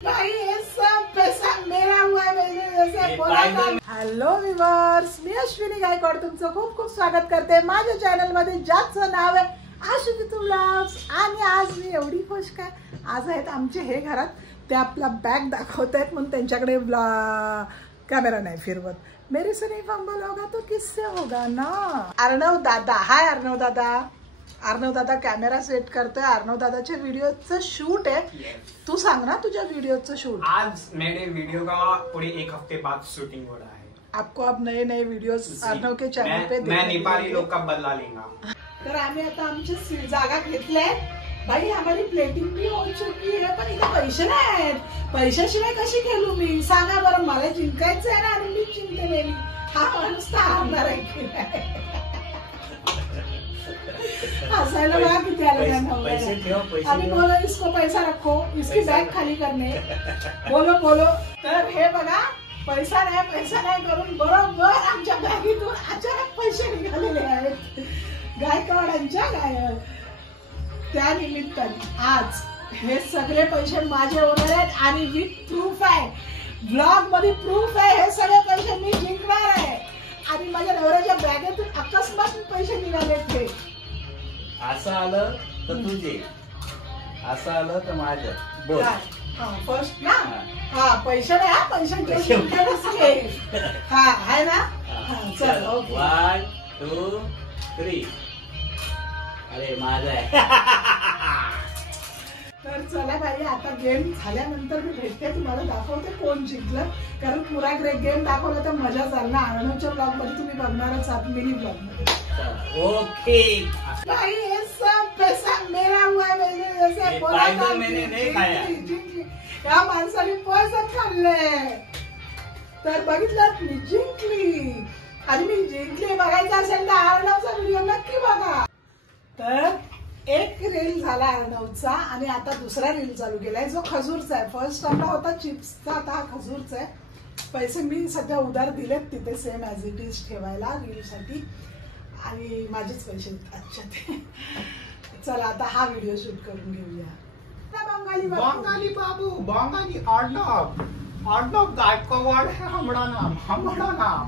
भाई ये सब पैसा मेरा हुआ है, मैंने जैसे बोला था। हॅलो व्ह्युअर्स, मी अश्विनी गायकवाड तुमचं खूप खूप स्वागत करते माझ्या चॅनल मध्ये, ज्याचं नाव आहे आशुकी व्लॉग्स। आणि आज मी एवढी खुश काय, आज आहेत आमचे हे घरात, ते आपला बॅग दाखवत आहेत म्हणून त्यांच्याकडे कॅमेरा नाही फिरवत। मेरे से नहीं फंबल होगा तो किससे होगा ना। अर्णव दादा, हाय अर्णव दादा। अर्णव दादा कॅमेरा सेट करतोय, अर्णव दादाच्या व्हिडिओचं शूट आहे। तू सांग ना तुझ्या व्हिडिओचं शूट। आज मेरे वीडियो का पूरे 1 हफ्ते बाद शूटिंग हो रहा है। आपको अब नए नए वीडियोस अर्णव के चैनल पे मैं नेपाली लोग का बदला लेगा। तर आम्ही आता आमची जागा घेतलीये भाई, हमारी प्लेटिंग भी हो चुकी है, पण इथे पैसे नाही आहेत। पैशाशिवाय कशी खेळू मी, सांगा बरं। मला जिंकायचं आहे ना, आणि मी जिंकलेली। हा माणूस तर हारणार आहे की नाही। हसायला बघा किती आलं। अभी बोलो इसको पैसा रखो, इसकी बैग खाली करने। बोलो बोलो। तर हे बघा, पैसा नाही करून बरोबर आमच्या बॅगेतून अचानक पैसे निघालेले आहेत गायकवाडांच्या गायब। त्या निमित्ताने आज हे सगळे पैसे माझे होणार आहेत, आणि विथ प्रूफ आहे, ब्लॉग मध्ये प्रूफ आहे। हे सगळे पैसे मी जिंकणार आहे, आणि माझ्या नवऱ्याच्या बॅगेतून अकस्मात पैसे निघाले थे। असं आलं तर तुझे, असं आलं तर माझं। बोल फर्स्ट ना। हा पैसे नाही, हा पैसे हा आहे ना। चल 1 2 3। अरे माझं आहे। तर चला भाई, आता गेम झाल्यानंतर मी भेटते, तुम्हाला दाखवते कोण जिंकलं। कारण पुरा गेम दाखवला तर मजा झाली ना। अर्णवच्या ब्लॉग मध्ये तुम्ही बघणारच आहात, मिनी ब्लॉग मध्ये। ओके भाई ये सब पैसा मेरा हुआ है, मैंने जैसे बोला था। मैंने नहीं खाया। या माणसाने पैसे खाल्ले, तर बघितलं मी जिंकली। आणि मी जिंकली बघायचं असेल तर अर्णवचा व्हिडिओ नक्की बघा। तर एक रील झाला अर्णवचा, आणि आता दुसरा रील चालू केलाय जो खजूरचा आहे। फर्स्ट आपला होता चिप्सचा, आता हा खजूरचा आहे। पैसे मी सध्या उधार दिलेत तिथे सेम ॲज इट इज ठेवायला रील साठी, आणि माझेच पैसे अच्छा ते। चला आता हा व्हिडिओ शूट करून घेऊया। बंगाली बाबू, बंगाली अर्णव गायकवाड़ है हमारा नाम।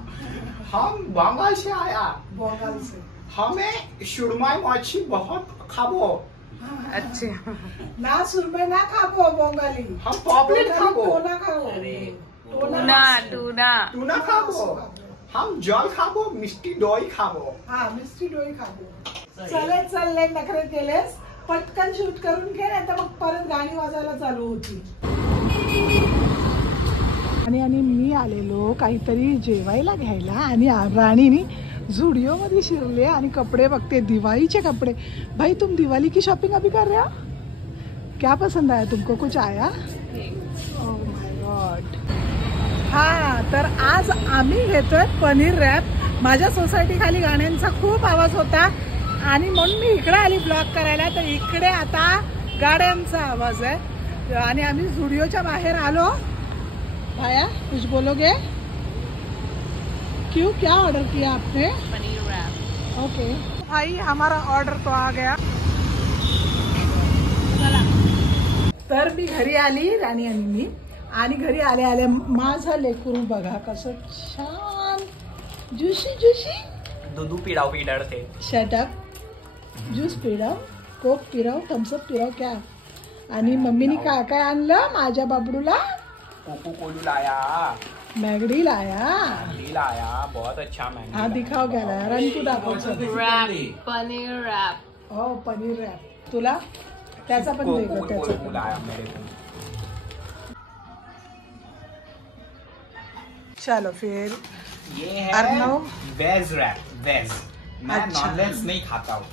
हम बंगाल से आया। बंगाल से हमें सुरमई मच्छी बहुत खाबो। अच्छा ना, सुरमई ना खाबो बंगाली, हम पॉपलेट खाबो। टोना खाओ, टूना खाबो। हम जल खाबो, मिष्टी दोई खाबो। हा मिष्टी दोई खाबो। चले नखरे केलेस, पटकन शूट करून घे, नाही तर मग परत गाणी वाजायला चालू होती। आणि मी आलेलो काहीतरी जेवायला घ्यायला, आणि राणीनी झुडिओ मध्ये शिरले आणि कपडे बघते, दिवाळीचे कपडे। भाई तुम दिवाली की शॉपिंग अभी कर रहे हो? क्या पसंद आया तुमको, कुछ आया? Oh my God. हा तर आज आम्ही घेतोय पनीर रॅप। माझ्या सोसायटी खाली गाण्यांचा खूप आवाज होता, आणि म्हणून मी इकडे आली ब्लॉग करायला। तर इकडे आता गाड्यांचा आवाज आहे, आणि आम्ही झुडिओच्या बाहेर आलो। भाया कुछ बोलोगे? क्यों, क्या ऑर्डर किया आपने? पनीर रैप। ओके भाई, हमारा ऑर्डर तो आ गया। तर मी घरी आली, राणी आणि मी, आणि घरी आले आले माझं लेकरू बघा कसं छान ज्युशी दूध पिडाव पिडाडते। Shut up. ज्यूस पिराव, कोक पिराव, थम्सअप पिराव, क्या? आणि मम्मीने काय काय आणलं माझ्या बाबडूला? कोको कोलू लाया, मैगडी लाया, बहुत अच्छा मैगी। हाँ दिखाओ क्या लाया, रन तू दाखव। Wrap, paneer wrap. हो पनीर रॅप, तुला त्याचा पण दे गं, त्याचा पण लाया मेरे को। चलो फिर ये है अर्णव वेज रैप। वेज मैं अच्छा। नॉन वेज नहीं खाता हूँ,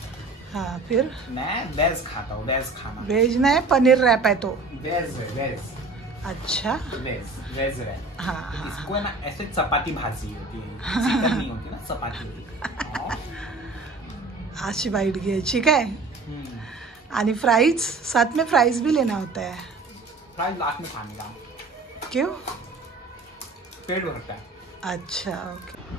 हाँ फिर मैं वेज खाता हूँ। वेज खाना, वेज नाही, पनीर रॅप आहे तो। वेज है, वेज अच्छा वेज रैप। हाँ हाँ। इसको है ना ऐसे चपाती भाजी होती है, चिकन नहीं होती ना, चपाती होती है। अशी बाईट घ्यायची काय, आणि फ्राइज साथ में, फ्राइज भी लेना होता है। फ्राइज लास्ट में खाने का, क्यों? पेट भरता है। अच्छा ओके।